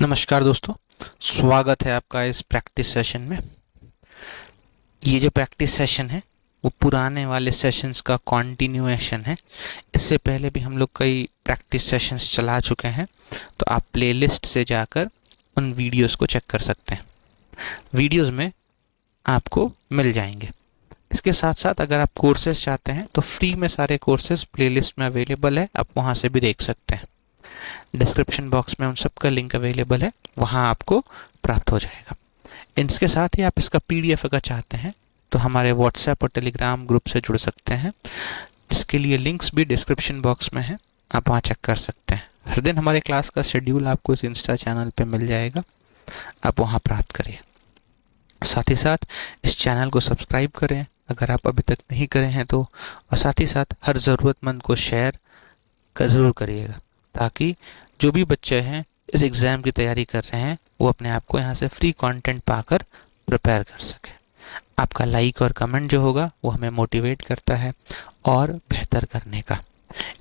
नमस्कार दोस्तों, स्वागत है आपका इस प्रैक्टिस सेशन में। ये जो प्रैक्टिस सेशन है वो पुराने वाले सेशंस का कॉन्टिन्यूएशन है। इससे पहले भी हम लोग कई प्रैक्टिस सेशंस चला चुके हैं, तो आप प्लेलिस्ट से जाकर उन वीडियोस को चेक कर सकते हैं। वीडियोस में आपको मिल जाएंगे। इसके साथ साथ अगर आप कोर्सेज चाहते हैं तो फ्री में सारे कोर्सेज प्लेलिस्ट में अवेलेबल है, आप वहाँ से भी देख सकते हैं। डिस्क्रिप्शन बॉक्स में उन सब का लिंक अवेलेबल है, वहाँ आपको प्राप्त हो जाएगा। इसके साथ ही आप इसका पीडीएफ अगर चाहते हैं तो हमारे व्हाट्सएप और टेलीग्राम ग्रुप से जुड़ सकते हैं, जिसके लिए लिंक्स भी डिस्क्रिप्शन बॉक्स में है, आप वहाँ चेक कर सकते हैं। हर दिन हमारे क्लास का शेड्यूल आपको इस इंस्टा चैनल पे मिल जाएगा, आप वहाँ प्राप्त करिए। साथ ही साथ इस चैनल को सब्सक्राइब करें अगर आप अभी तक नहीं करे हैं तो, और साथ ही साथ हर ज़रूरतमंद को शेयर ज़रूर करिएगा, ताकि जो भी बच्चे हैं इस एग्ज़ाम की तैयारी कर रहे हैं वो अपने आप को यहाँ से फ्री कंटेंट पाकर प्रिपेयर कर सके। आपका लाइक और कमेंट जो होगा वो हमें मोटिवेट करता है और बेहतर करने का।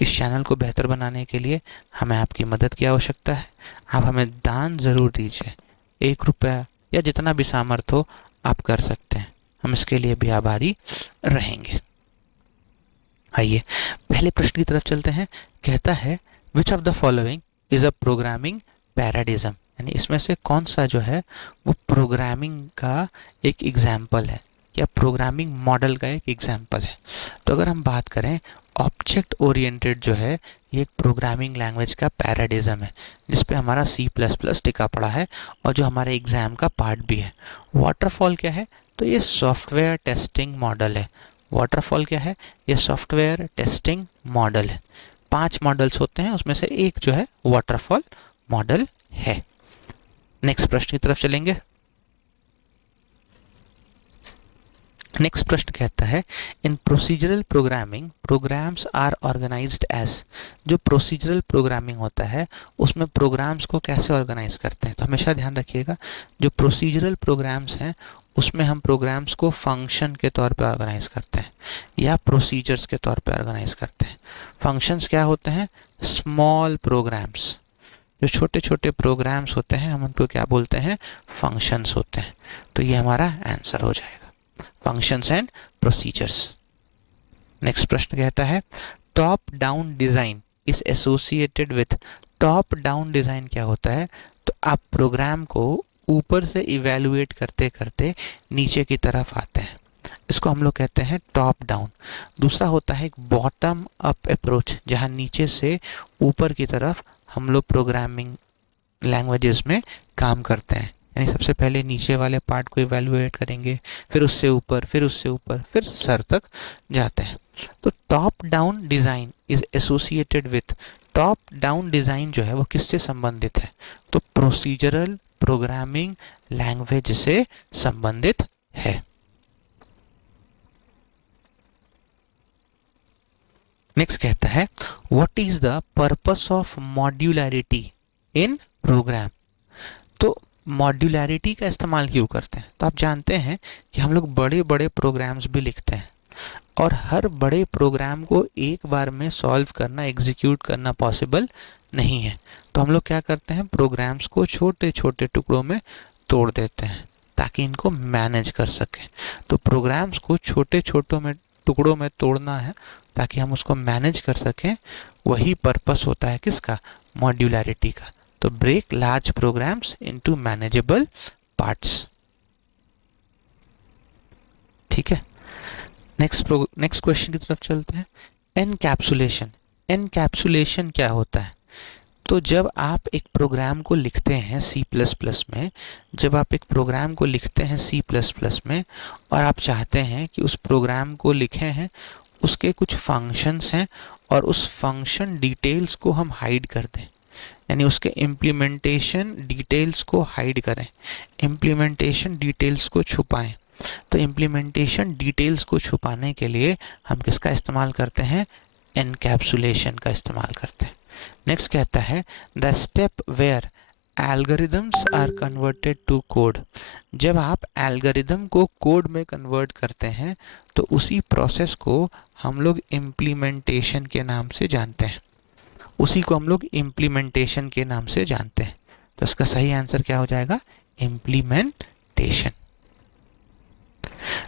इस चैनल को बेहतर बनाने के लिए हमें आपकी मदद की आवश्यकता है। आप हमें दान ज़रूर दीजिए, 1 रुपया या जितना भी सामर्थ्य हो आप कर सकते हैं, हम इसके लिए भी आभारी रहेंगे। आइए पहले प्रश्न की तरफ चलते हैं। कहता है which of the following is a programming paradigm, यानी इसमें से कौन सा जो है वो प्रोग्रामिंग का एक एग्जाम्पल है या प्रोग्रामिंग मॉडल का एक एग्जाम्पल है। तो अगर हम बात करें ऑब्जेक्ट ओरिएंटेड जो है ये एक प्रोग्रामिंग लैंग्वेज का पैराडिज्म है, जिसपे हमारा C++ टिका पड़ा है और जो हमारे एग्जाम का पार्ट भी है। वाटरफॉल क्या है? तो ये सॉफ्टवेयर टेस्टिंग मॉडल है। वाटरफॉल क्या है? ये सॉफ्टवेयर टेस्टिंग मॉडल है। 5 मॉडल्स होते हैं, उसमें से एक जो है वाटरफॉल मॉडल है। नेक्स्ट प्रश्न की तरफ चलेंगे। नेक्स्ट प्रश्न कहता है in procedural programming programs are organised as. जो प्रोसीजरल प्रोग्रामिंग होता है उसमें प्रोग्राम्स को कैसे ऑर्गेनाइज करते हैं? तो हमेशा ध्यान रखिएगा, जो प्रोसीजरल प्रोग्राम्स हैं उसमें हम प्रोग्राम्स को फंक्शन के तौर पे ऑर्गेनाइज करते हैं या प्रोसीजर्स के तौर पे ऑर्गेनाइज करते हैं। फंक्शंस क्या होते हैं? Small programs. जो छोटे छोटे प्रोग्राम्स होते हैं हम उनको क्या बोलते हैं? फंक्शंस होते हैं। तो ये हमारा आंसर हो जाएगा, फंक्शंस एंड प्रोसीजर्स। नेक्स्ट प्रश्न कहता है top down design is associated with. Top down design क्या होता है? तो आप प्रोग्राम को ऊपर से इवेलुएट करते करते नीचे की तरफ आते हैं, इसको हम लोग कहते हैं टॉप डाउन। दूसरा होता है एक बॉटम अप अप्रोच, जहां नीचे से ऊपर की तरफ हम लोग प्रोग्रामिंग लैंग्वेजेस में काम करते हैं, यानी सबसे पहले नीचे वाले पार्ट को इवेलुएट करेंगे, फिर उससे ऊपर, फिर उससे ऊपर, फिर सर तक जाते हैं। तो top down design is associated with. Top down design जो है वो किससे संबंधित है? तो प्रोसीजरल प्रोग्रामिंग लैंग्वेज से संबंधित है। नेक्स्ट कहता है what is the purpose of modularity in program. तो मॉड्यूलैरिटी का इस्तेमाल क्यों करते हैं? तो आप जानते हैं कि हम लोग बड़े बड़े प्रोग्राम्स भी लिखते हैं और हर बड़े प्रोग्राम को एक बार में सॉल्व करना, एग्जीक्यूट करना पॉसिबल नहीं है। तो हम लोग क्या करते हैं? प्रोग्राम्स को छोटे छोटे टुकड़ों में तोड़ देते हैं ताकि इनको मैनेज कर सकें। तो प्रोग्राम्स को छोटे छोटों में टुकड़ों में तोड़ना है ताकि हम उसको मैनेज कर सकें, वही पर्पस होता है किसका? मॉड्यूलैरिटी का। तो break large programs into manageable parts. ठीक है, नेक्स्ट क्वेश्चन की तरफ चलते हैं। एनकैप्सुलेशन। एनकैप्सुलेशन क्या होता है? तो जब आप एक प्रोग्राम को लिखते हैं C++ में, जब आप एक प्रोग्राम को लिखते हैं C++ में और आप चाहते हैं कि उस प्रोग्राम को लिखे हैं, उसके कुछ फंक्शंस हैं और उस फंक्शन डिटेल्स को हम हाइड कर दें, यानी उसके इम्प्लीमेंटेशन डिटेल्स को हाइड करें, इम्प्लीमेंटेशन डिटेल्स को छुपाएं। तो इम्प्लीमेंटेशन डिटेल्स को छुपाने के लिए हम किसका इस्तेमाल करते हैं? एनकैप्सुलेशन का इस्तेमाल करते हैं। नेक्स्ट कहता है the step where algorithms are converted to code. जब आप एल्गोरिदम को कोड में कन्वर्ट करते हैं तो उसी प्रोसेस को हम लोग इम्प्लीमेंटेशन के नाम से जानते हैं, उसी को हम लोग इम्प्लीमेंटेशन के नाम से जानते हैं। तो इसका सही आंसर क्या हो जाएगा? इम्प्लीमेंटेशन।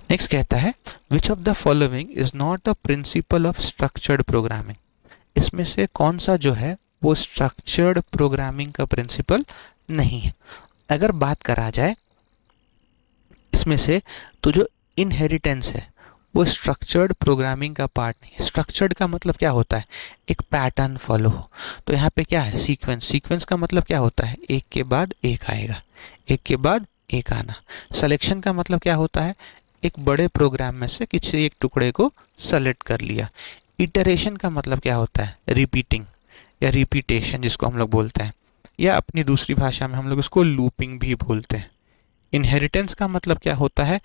नेक्स्ट कहता है which of the following is not a principle of structured programming. इसमें से कौन सा जो है वो स्ट्रक्चर्ड प्रोग्रामिंग का प्रिंसिपल नहीं है। अगर बात करा जाए इसमें से, तो जो इनहेरिटेंस है वो स्ट्रक्चर्ड प्रोग्रामिंग का पार्ट नहीं है। स्ट्रक्चर्ड का मतलब क्या होता है? एक पैटर्न फॉलो हो। तो यहाँ पे क्या है? सीक्वेंस। सीक्वेंस का मतलब क्या होता है? एक के बाद एक आएगा, एक के बाद एक आना। सिलेक्शन का मतलब क्या होता है? एक बड़े प्रोग्राम में से किसी एक टुकड़े को सेलेक्ट कर लिया। इटरेशन का मतलब क्या होता है? रिपीटिंग या रिपीटेशन जिसको हम लोग बोलते हैं, या अपनी दूसरी भाषा में हम लोग इसको लूपिंग भी बोलते हैं। इनहेरिटेंस का मतलब क्या होता है?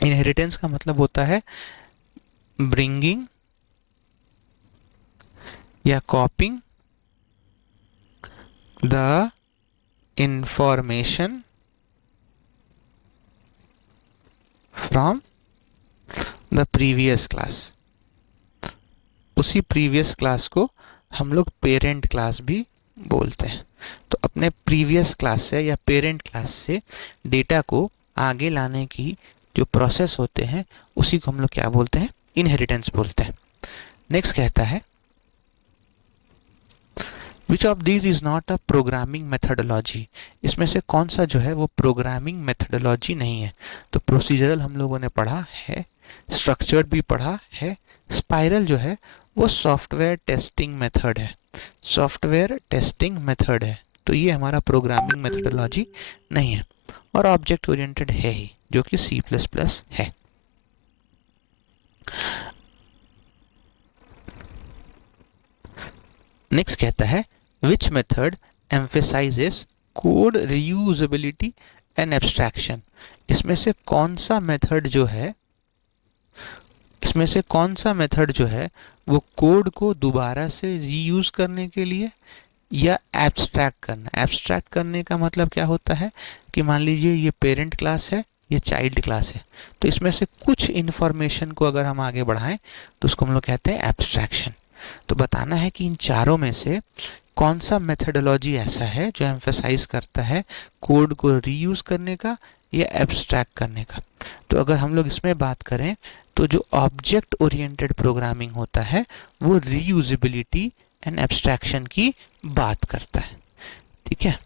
इनहेरिटेंस का मतलब होता है ब्रिंगिंग या copying the information from the previous class. उसी प्रीवियस क्लास को हम लोग पेरेंट क्लास भी बोलते हैं। तो अपने प्रीवियस क्लास से या पेरेंट क्लास से डेटा को आगे लाने की जो प्रोसेस होते हैं उसी को हम लोग क्या बोलते हैं? इनहेरिटेंस बोलते हैं। नेक्स्ट कहता है which of these is not a programming methodology. इसमें से कौन सा जो है वो प्रोग्रामिंग मेथडोलॉजी नहीं है। तो प्रोसीजरल हम लोगों ने पढ़ा है, स्ट्रक्चर्ड भी पढ़ा है। स्पाइरल जो है वो सॉफ्टवेयर टेस्टिंग मेथड है, सॉफ्टवेयर टेस्टिंग मेथड है। तो ये हमारा प्रोग्रामिंग मेथडोलॉजी नहीं है। और ऑब्जेक्ट ओरिएंटेड है ही, जो कि C++ है। नेक्स्ट कहता है which method emphasises code reusability and abstraction. इसमें से कौन सा मेथड जो है, इसमें से कौन सा मेथड जो है वो कोड को दोबारा से रीयूज करने के लिए या एब्स्ट्रैक्ट करना। एब्स्ट्रैक्ट करने का मतलब क्या होता है कि मान लीजिए ये पेरेंट क्लास है, ये चाइल्ड क्लास है, तो इसमें से कुछ इन्फॉर्मेशन को अगर हम आगे बढ़ाएं तो उसको हम लोग कहते हैं एब्स्ट्रैक्शन। तो बताना है कि इन चारों में से कौन सा मेथडोलॉजी ऐसा है जो एम्फेसाइज करता है कोड को रीयूज करने का या एब्स्ट्रैक्ट करने का। तो अगर हम लोग इसमें बात करें तो जो ऑब्जेक्ट ओरिएंटेड प्रोग्रामिंग होता है वो रीयूजेबिलिटी एंड एब्स्ट्रैक्शन की बात करता है। ठीक है।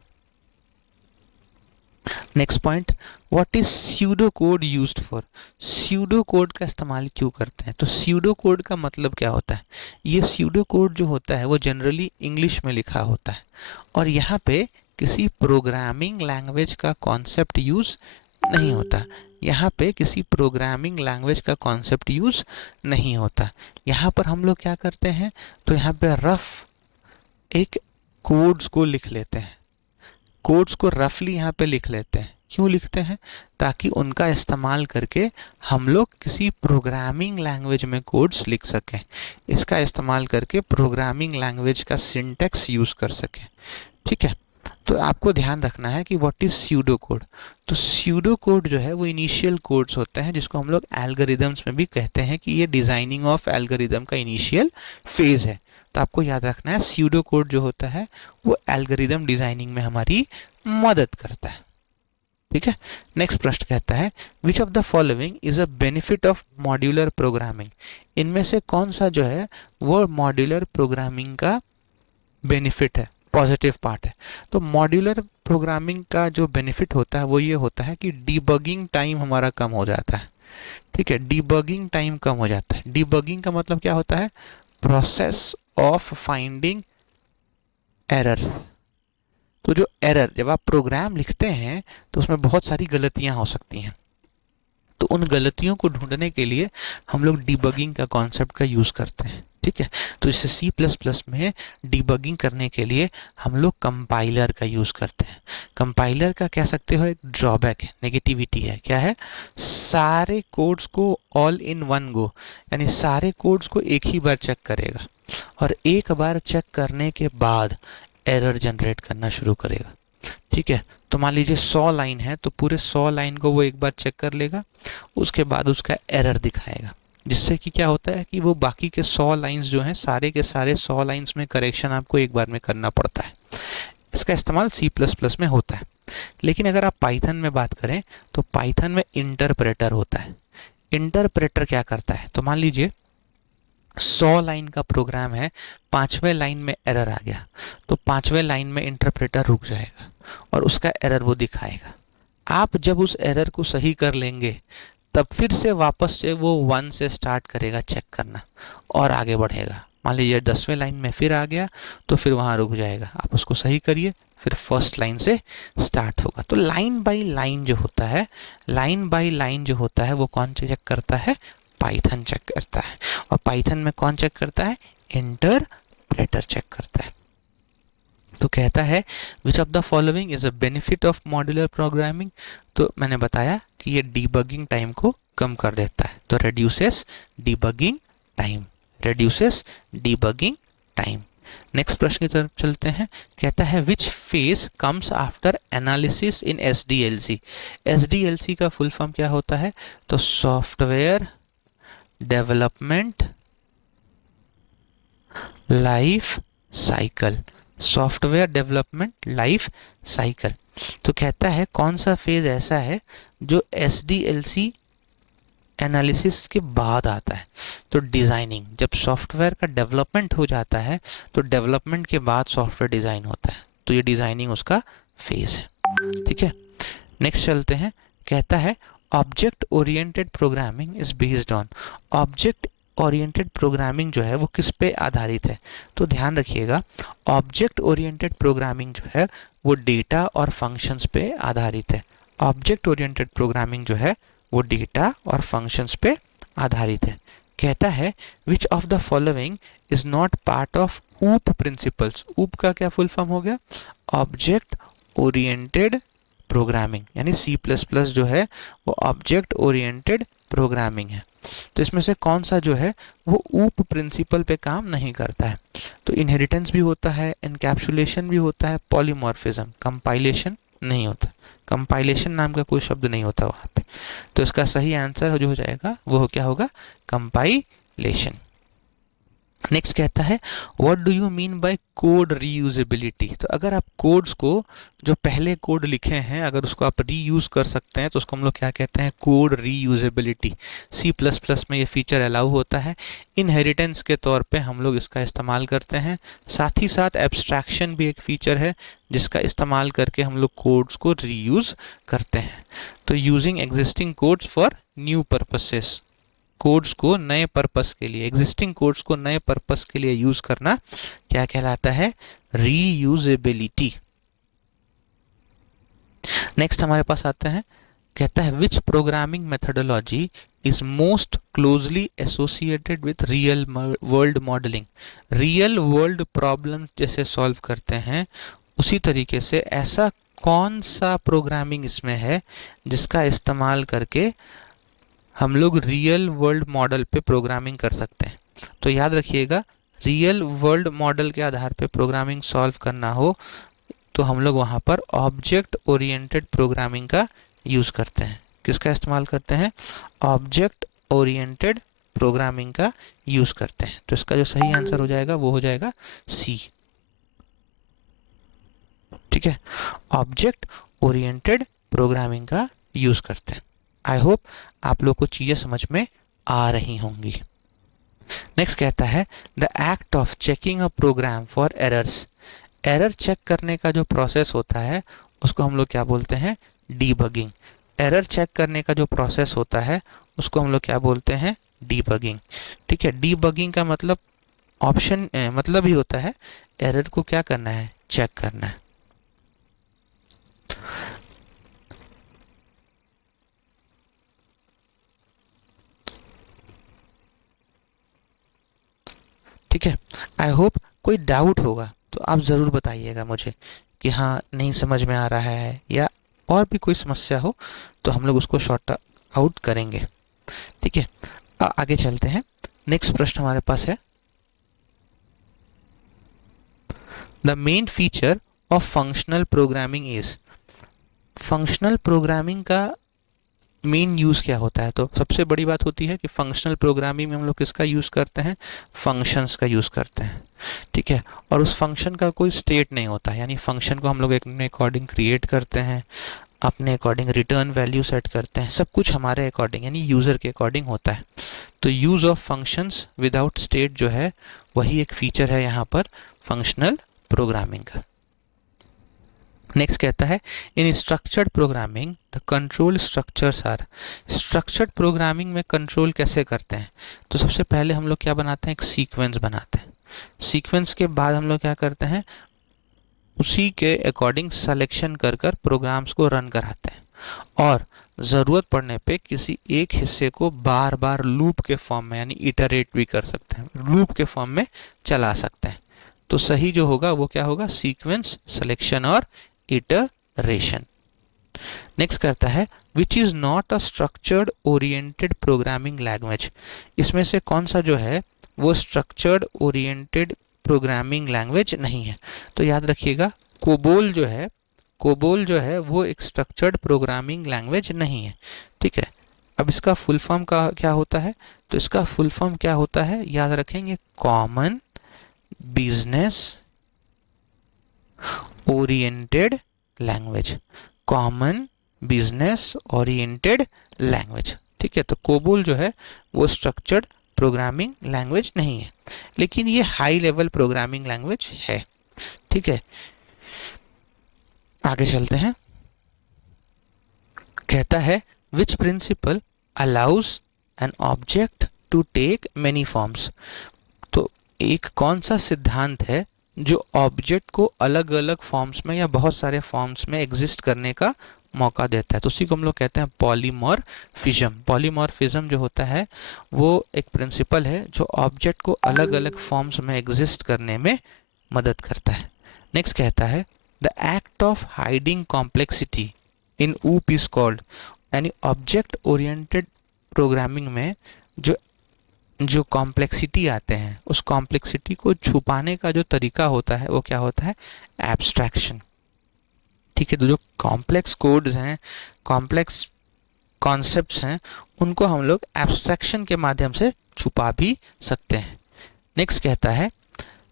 Next point, what is pseudo code used for. Pseudo code का इस्तेमाल क्यों करते हैं? तो स्यूडो कोड का मतलब क्या होता है? ये स्यूडो कोड जो होता है वो जनरली इंग्लिश में लिखा होता है और यहाँ पे किसी प्रोग्रामिंग लैंग्वेज का कॉन्सेप्ट यूज नहीं होता। यहाँ पे किसी प्रोग्रामिंग लैंग्वेज का कॉन्सेप्ट यूज नहीं होता। यहाँ पर हम लोग क्या करते हैं, तो यहाँ पे रफ एक कोड्स को लिख लेते हैं, कोड्स को रफली यहाँ पे लिख लेते हैं। क्यों लिखते हैं? ताकि उनका इस्तेमाल करके हम लोग किसी प्रोग्रामिंग लैंग्वेज में कोड्स लिख सकें, इसका इस्तेमाल करके प्रोग्रामिंग लैंग्वेज का सिंटैक्स यूज कर सकें। ठीक है। तो आपको ध्यान रखना है कि व्हाट इज स्यूडो कोड। तो स्यूडो कोड जो है वो इनिशियल कोड्स होते हैं जिसको हम लोग एल्गोरिदम्स में भी कहते हैं कि ये डिजाइनिंग ऑफ एल्गोरिदम का इनिशियल फेज है। तो आपको याद रखना है स्यूडो कोड जो होता है वो एल्गोरिदम डिजाइनिंग में हमारी मदद करता है। ठीक है। नेक्स्ट प्रश्न कहता है which of the following is a benefit of modular programming. इनमें से कौन सा जो है वो मॉड्यूलर प्रोग्रामिंग का बेनिफिट है, पॉजिटिव पार्ट है। तो मॉड्यूलर प्रोग्रामिंग का जो बेनिफिट होता है वो ये होता है कि डीबगिंग टाइम हमारा कम हो जाता है। ठीक है, डीबगिंग टाइम कम हो जाता है। डीबगिंग का मतलब क्या होता है? Process of finding errors. तो जो एरर, जब आप प्रोग्राम लिखते हैं तो उसमें बहुत सारी गलतियां हो सकती हैं, तो उन गलतियों को ढूंढने के लिए हम लोग डीबगिंग का कॉन्सेप्ट का यूज़ करते हैं। ठीक है। तो इससे C++ में डीबगिंग करने के लिए हम लोग कंपाइलर का यूज़ करते हैं। कंपाइलर का कह सकते हो एक ड्रॉबैक है, नेगेटिविटी है। क्या है? सारे कोड्स को ऑल इन वन गो, यानी सारे कोड्स को एक ही बार चेक करेगा और एक बार चेक करने के बाद एरर जनरेट करना शुरू करेगा। ठीक है। तो मान लीजिए 100 लाइन है तो पूरे 100 लाइन को वो एक बार चेक कर लेगा, उसके बाद उसका एरर दिखाएगा। जिससे कि क्या होता है कि वो बाकी के 100 लाइंस जो हैं सारे के सारे 100 लाइंस में करेक्शन आपको एक बार में करना पड़ता है। इसका इस्तेमाल सी प्लस प्लस में होता है। लेकिन अगर आप पाइथन में बात करें तो पाइथन में इंटरप्रेटर होता है। इंटरप्रेटर क्या करता है, तो मान लीजिए 100 लाइन का प्रोग्राम है, 5वें लाइन में एरर आ गया, तो 5वें लाइन में इंटरप्रेटर रुक जाएगा और उसका एरर वो दिखाएगा। आप जब उस एरर को सही कर लेंगे तब फिर से वापस से वो 1 से स्टार्ट करेगा चेक करना और आगे बढ़ेगा। मान लीजिए 10वें लाइन में फिर आ गया तो फिर वहाँ रुक जाएगा, आप उसको सही करिए, फिर फर्स्ट लाइन से स्टार्ट होगा। तो लाइन बाय लाइन जो होता है, लाइन बाय लाइन जो होता है वो कौन चेक करता है, पाइथन चेक करता है। और पाइथन में कौन चेक करता है, इंटरप्रेटर चेक करता है। तो कहता है which of the following is a benefit of modular programming. तो मैंने बताया कि ये डीबगिंग टाइम को कम कर देता है, तो reduces debugging time, reduces debugging time. Next प्रश्न की तरफ चलते हैं। कहता है which phase comes after analysis in SDLC. SDLC का फुल फॉर्म क्या होता है, तो software development life cycle, software development life cycle. तो कहता है कौन सा फेज ऐसा है जो एसडीएलसी एनालिसिस के बाद आता है, तो डिज़ाइनिंग। जब सॉफ्टवेयर का डेवलपमेंट हो जाता है तो डेवलपमेंट के बाद सॉफ्टवेयर डिज़ाइन होता है, तो ये डिज़ाइनिंग उसका फेज है। ठीक है, नेक्स्ट चलते हैं। कहता है object oriented programming is based on. Object oriented programming जो है वो किस पे आधारित है, तो ध्यान रखिएगा ऑब्जेक्ट ओरिएंटेड प्रोग्रामिंग जो है वो डेटा और फंक्शंस पे आधारित है। ऑब्जेक्ट ओरिएंटेड प्रोग्रामिंग जो है वो डेटा और फंक्शंस पे आधारित है। कहता है which of the following is not part of ऊप प्रिंसिपल्स। ऊप का क्या फुल फॉर्म हो गया, ऑब्जेक्ट ओरिएंटेड प्रोग्रामिंग, यानी सी प्लस प्लस जो है वो ऑब्जेक्ट ओरिएंटेड प्रोग्रामिंग है। तो इसमें से कौन सा जो है वो ऊप प्रिंसिपल पे काम नहीं करता है, तो इनहेरिटेंस भी होता है, एनकैप्सुलेशन भी होता है, पॉलीमॉर्फिज्म, कंपाइलेशन नहीं होता, कंपाइलेशन नाम का कोई शब्द नहीं होता वहाँ पे। तो इसका सही आंसर जो हो जाएगा वो क्या होगा, कंपाइलेशन। नेक्स्ट कहता है what do you mean by code reusability. तो अगर आप कोड्स को, जो पहले कोड लिखे हैं, अगर उसको आप रीयूज़ कर सकते हैं तो उसको हम लोग क्या कहते हैं, code reusability. C plus plus में ये फीचर अलाउ होता है। इनहेरिटेंस के तौर पे हम लोग इसका इस्तेमाल करते हैं। साथ ही साथ एब्स्ट्रैक्शन भी एक फीचर है जिसका इस्तेमाल करके हम लोग कोड्स को रीयूज़ करते हैं। तो using existing codes for new purposes, codes को नए पर्पस के लिए, एग्जिस्टिंग कोड्स को नए पर्पस के लिए यूज करना क्या कहलाता है, रीयूजेबिलिटी। नेक्स्ट हमारे पास आता है, कहता है विच programming methodology is most closely associated with real world modelling. Real world problem जैसे सॉल्व करते हैं उसी तरीके से ऐसा कौन सा प्रोग्रामिंग इसमें है जिसका इस्तेमाल करके हम लोग रियल वर्ल्ड मॉडल पे प्रोग्रामिंग कर सकते हैं। तो याद रखिएगा रियल वर्ल्ड मॉडल के आधार पे प्रोग्रामिंग सॉल्व करना हो तो हम लोग वहाँ पर ऑब्जेक्ट ओरिएंटेड प्रोग्रामिंग का यूज़ करते हैं। किसका इस्तेमाल करते हैं, ऑब्जेक्ट ओरिएंटेड प्रोग्रामिंग का यूज़ करते हैं। तो इसका जो सही आंसर हो जाएगा वो हो जाएगा सी। ठीक है, ऑब्जेक्ट ओरिएंटेड प्रोग्रामिंग का यूज़ करते हैं। आई होप आप लोग को चीज़ें समझ में आ रही होंगी। नेक्स्ट कहता है the act of checking a program for errors. Error check करने का जो प्रोसेस होता है उसको हम लोग क्या बोलते हैं, डीबगिंग। एरर चेक करने का जो प्रोसेस होता है उसको हम लोग क्या बोलते हैं, डीबगिंग। ठीक है, डीबगिंग का मतलब ऑप्शन मतलब ही होता है एरर को क्या करना है, चेक करना है। ठीक है, आई होप कोई डाउट होगा तो आप ज़रूर बताइएगा मुझे कि हाँ नहीं समझ में आ रहा है, या और भी कोई समस्या हो तो हम लोग उसको शॉर्ट आउट करेंगे। ठीक है, आगे चलते हैं। नेक्स्ट प्रश्न हमारे पास है the main feature of functional programming is. Functional programming का मेन यूज़ क्या होता है? तो सबसे बड़ी बात होती है कि फंक्शनल प्रोग्रामिंग में हम लोग किसका यूज़ करते हैं? फंक्शंस का यूज़ करते हैं, ठीक है। और उस फंक्शन का कोई स्टेट नहीं होता है, यानी फंक्शन को हम लोग अपने अकॉर्डिंग क्रिएट करते हैं, अपने अकॉर्डिंग रिटर्न वैल्यू सेट करते हैं, सब कुछ हमारे अकॉर्डिंग यानी यूज़र के अकॉर्डिंग होता है। तो use of functions without state जो है वही एक फीचर है यहाँ पर फंक्शनल प्रोग्रामिंग का। नेक्स्ट कहता है in structured programming the control structures are. Structured programming में कंट्रोल कैसे करते हैं? तो सबसे पहले हम लोग क्या बनाते हैं? एक सीक्वेंस बनाते हैं। सीक्वेंस के बाद हम लोग क्या करते हैं? उसी के अकॉर्डिंग सिलेक्शन कर कर प्रोग्राम्स को रन कराते हैं और ज़रूरत पड़ने पे किसी एक हिस्से को बार बार लूप के फॉर्म में यानी इटरेट भी कर सकते हैं, लूप के फॉर्म में चला सकते हैं। तो सही जो होगा वो क्या होगा? सीक्वेंस, सिलेक्शन और इटरेशन। नेक्स्ट करता है which is not a structured oriented programming language. इसमें से कौन सा जो है वो स्ट्रक्चर्ड ओरिएंटेड प्रोग्रामिंग लैंग्वेज नहीं है? तो याद रखिएगा कोबोल जो है, कोबोल जो है वो एक स्ट्रक्चर्ड प्रोग्रामिंग लैंग्वेज नहीं है, ठीक है। अब इसका फुल फॉर्म का क्या होता है? तो इसका फुल फॉर्म क्या होता है? याद रखेंगे, common business oriented language, common business oriented language, ठीक है। तो कोबोल जो है वो स्ट्रक्चर्ड प्रोग्रामिंग लैंग्वेज नहीं है, लेकिन ये हाई लेवल प्रोग्रामिंग लैंग्वेज है, ठीक है। आगे चलते हैं। कहता है which principle allows an object to take many forms. तो एक कौन सा सिद्धांत है जो ऑब्जेक्ट को अलग अलग फॉर्म्स में या बहुत सारे फॉर्म्स में एग्जिस्ट करने का मौका देता है? तो उसी को हम लोग कहते हैं पॉलीमॉर्फिज्म। पॉलीमॉर्फिज्म जो होता है वो एक प्रिंसिपल है जो ऑब्जेक्ट को अलग अलग फॉर्म्स में एग्जिस्ट करने में मदद करता है। नेक्स्ट कहता है the act of hiding complexity in ऊप इज कॉल्ड। यानी ऑब्जेक्ट ओरिएंटेड प्रोग्रामिंग में जो जो कॉम्प्लेक्सिटी आते हैं उस कॉम्प्लेक्सिटी को छुपाने का जो तरीका होता है वो क्या होता है? एब्स्ट्रैक्शन, ठीक है। तो जो कॉम्प्लेक्स कोड्स हैं, कॉम्प्लेक्स कॉन्सेप्ट्स हैं, उनको हम लोग एब्स्ट्रैक्शन के माध्यम से छुपा भी सकते हैं। नेक्स्ट कहता है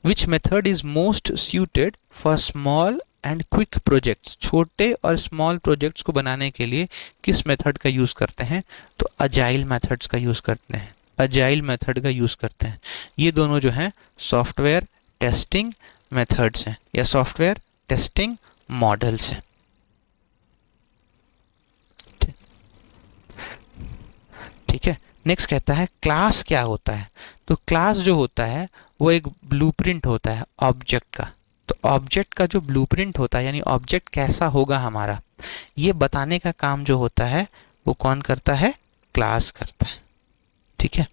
which method is most suited for small and quick projects. छोटे और स्मॉल प्रोजेक्ट्स को बनाने के लिए किस मेथड का यूज़ करते हैं? तो अजाइल मेथड्स का यूज़ करते हैं, अजाइल मेथड का यूज़ करते हैं। ये दोनों जो हैं सॉफ्टवेयर टेस्टिंग मेथड्स हैं या सॉफ्टवेयर टेस्टिंग मॉडल्स हैं। ठीक है। नेक्स्ट कहता है क्लास क्या होता है? तो क्लास जो होता है वो एक ब्लूप्रिंट होता है ऑब्जेक्ट का। तो ऑब्जेक्ट का जो ब्लूप्रिंट होता है यानी ऑब्जेक्ट कैसा होगा हमारा, ये बताने का काम जो होता है वो कौन करता है? क्लास करता है, ठीक है।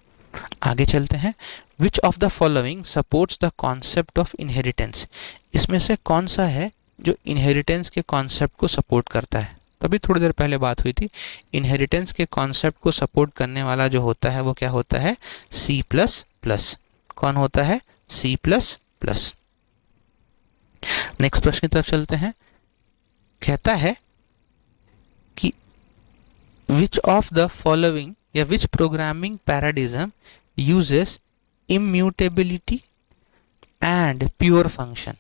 आगे चलते हैं। Which of the following supports the concept of inheritance. इसमें से कौन सा है जो इनहेरिटेंस के कॉन्सेप्ट को सपोर्ट करता है? तभी थोड़ी देर पहले बात हुई थी, इनहेरिटेंस के कॉन्सेप्ट को सपोर्ट करने वाला जो होता है वो क्या होता है? C plus plus. कौन होता है? C plus plus. नेक्स्ट प्रश्न की तरफ चलते हैं। कहता है कि विच ऑफ द फॉलोइंग या विच programming paradigm uses immutability and pure function.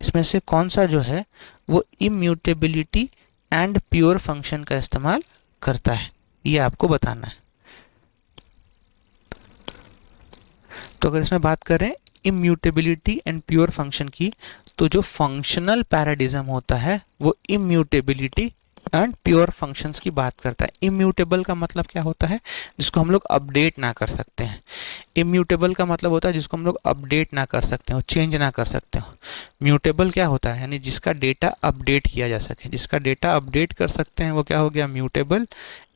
इसमें से कौन सा जो है वो इम्यूटेबिलिटी एंड प्योर फंक्शन का इस्तेमाल करता है, ये आपको बताना है। तो अगर इसमें बात करें इम्यूटेबिलिटी एंड प्योर फंक्शन की, तो जो फंक्शनल पैराडिज्म होता है वो इम्यूटेबिलिटी एंड प्योर फंक्शंस की बात करता है। इम्यूटेबल का मतलब क्या होता है? जिसको हम लोग अपडेट ना कर सकते हैं। इम्यूटेबल का मतलब होता है जिसको हम लोग अपडेट ना कर सकते हो, चेंज ना कर सकते हो। म्यूटेबल क्या होता है? यानी जिसका डेटा अपडेट किया जा सके, जिसका डेटा अपडेट कर सकते हैं वो क्या हो गया? म्यूटेबल।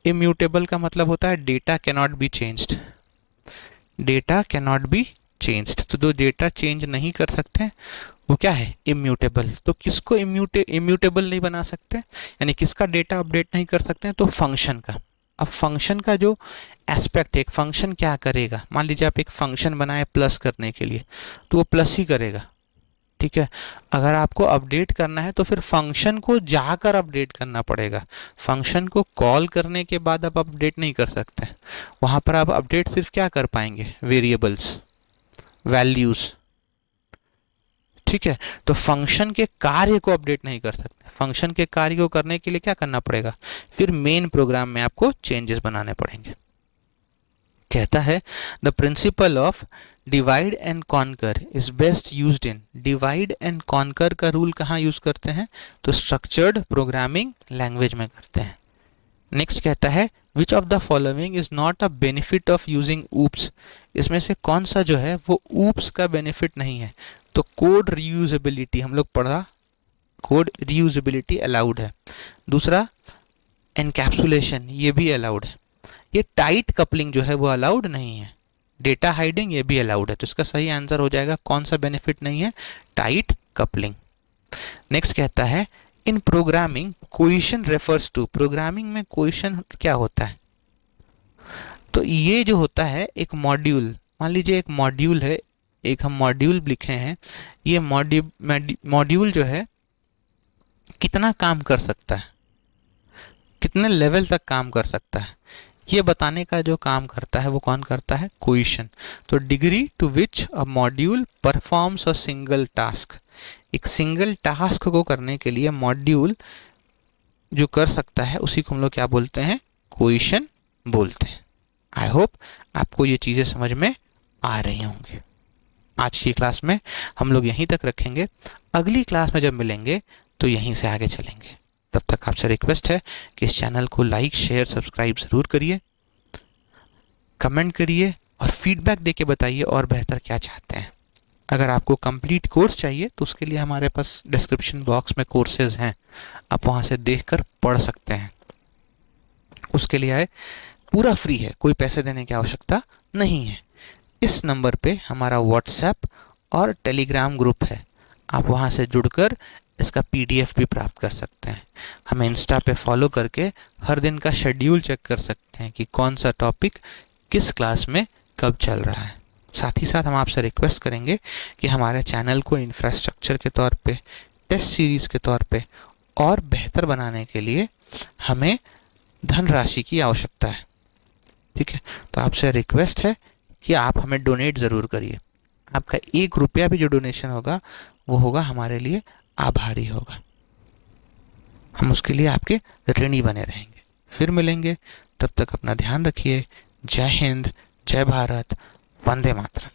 इम्यूटेबल का मतलब होता है data cannot be changed, data cannot be changed. तो जो डेटा चेंज नहीं कर सकते वो क्या है? इम्यूटेबल। तो किसको इम्यूटेबल नहीं बना सकते, यानी किसका डेटा अपडेट नहीं कर सकते हैं? तो फंक्शन का। अब फंक्शन का जो एस्पेक्ट है, एक फंक्शन क्या करेगा? मान लीजिए आप एक फंक्शन बनाए प्लस करने के लिए, तो वो प्लस ही करेगा, ठीक है। अगर आपको अपडेट करना है तो फिर फंक्शन को जाकर अपडेट करना पड़ेगा। फंक्शन को कॉल करने के बाद आप अपडेट नहीं कर सकते। वहाँ पर आप अपडेट सिर्फ क्या कर पाएंगे, वेरिएबल्स, वैल्यूज़, ठीक है। तो फंक्शन के कार्य को अपडेट नहीं कर सकते। फंक्शन के कार्य को करने के लिए क्या करना पड़ेगा, फिर मेन प्रोग्राम में आपको चेंजेस बनाने पड़ेंगे। कहता है the principle of divide and conquer is best used in. Divide and conquer का रूल कहाँ यूज करते हैं, तो स्ट्रक्चर्ड प्रोग्रामिंग लैंग्वेज में करते हैं। नेक्स्ट कहता है which of the following is not a benefit of using oops. इसमें से कौन सा जो है वो ऊप्स का बेनिफिट नहीं है, तो कोड रीयूजेबिलिटी हम लोग पढ़ा, कोड रीयूजेबिलिटी अलाउड है। दूसरा एनकैप्सुलेशन, ये भी अलाउड है। ये टाइट कपलिंग जो है वो अलाउड नहीं है। डेटा हाइडिंग ये भी अलाउड है। तो इसका सही आंसर हो जाएगा कौन सा बेनिफिट नहीं है, टाइट कपलिंग। नेक्स्ट कहता है in programming cohesion refers to. Programming में कोहेशन क्या होता है, तो ये जो होता है एक मॉड्यूल, मान लीजिए एक मॉड्यूल है, एक हम मॉड्यूल लिखे हैं, ये मॉड्यूल जो है कितना काम कर सकता है, कितने लेवल तक काम कर सकता है, ये बताने का जो काम करता है वो कौन करता है, कोहेशन। तो degree to which a module performs a single task. एक सिंगल टास्क को करने के लिए मॉड्यूल जो कर सकता है उसी को हम लोग क्या बोलते हैं, कोहेशन बोलते हैं। आई होप आपको ये चीज़ें समझ में आ रही होंगी। आज की क्लास में हम लोग यहीं तक रखेंगे। अगली क्लास में जब मिलेंगे तो यहीं से आगे चलेंगे। तब तक आपसे रिक्वेस्ट है कि इस चैनल को लाइक शेयर सब्सक्राइब ज़रूर करिए, कमेंट करिए और फीडबैक देके बताइए और बेहतर क्या चाहते हैं। अगर आपको कंप्लीट कोर्स चाहिए तो उसके लिए हमारे पास डिस्क्रिप्शन बॉक्स में कोर्सेज हैं, आप वहाँ से देखकर पढ़ सकते हैं। उसके लिए आए पूरा फ्री है, कोई पैसे देने की आवश्यकता नहीं है। इस नंबर पे हमारा व्हाट्सएप और टेलीग्राम ग्रुप है, आप वहाँ से जुड़कर इसका पीडीएफ भी प्राप्त कर सकते हैं। हमें इंस्टा पे फॉलो करके हर दिन का शेड्यूल चेक कर सकते हैं कि कौन सा टॉपिक किस क्लास में कब चल रहा है। साथ ही साथ हम आपसे रिक्वेस्ट करेंगे कि हमारे चैनल को इंफ्रास्ट्रक्चर के तौर पे, टेस्ट सीरीज़ के तौर पे और बेहतर बनाने के लिए हमें धनराशि की आवश्यकता है, ठीक है। तो आपसे रिक्वेस्ट है कि आप हमें डोनेट ज़रूर करिए। आपका 1 रुपया भी जो डोनेशन होगा वो होगा हमारे लिए आभारी होगा। हम उसके लिए आपके ऋणी बने रहेंगे। फिर मिलेंगे, तब तक अपना ध्यान रखिए। जय हिंद, जय भारत, वंदे मातरम।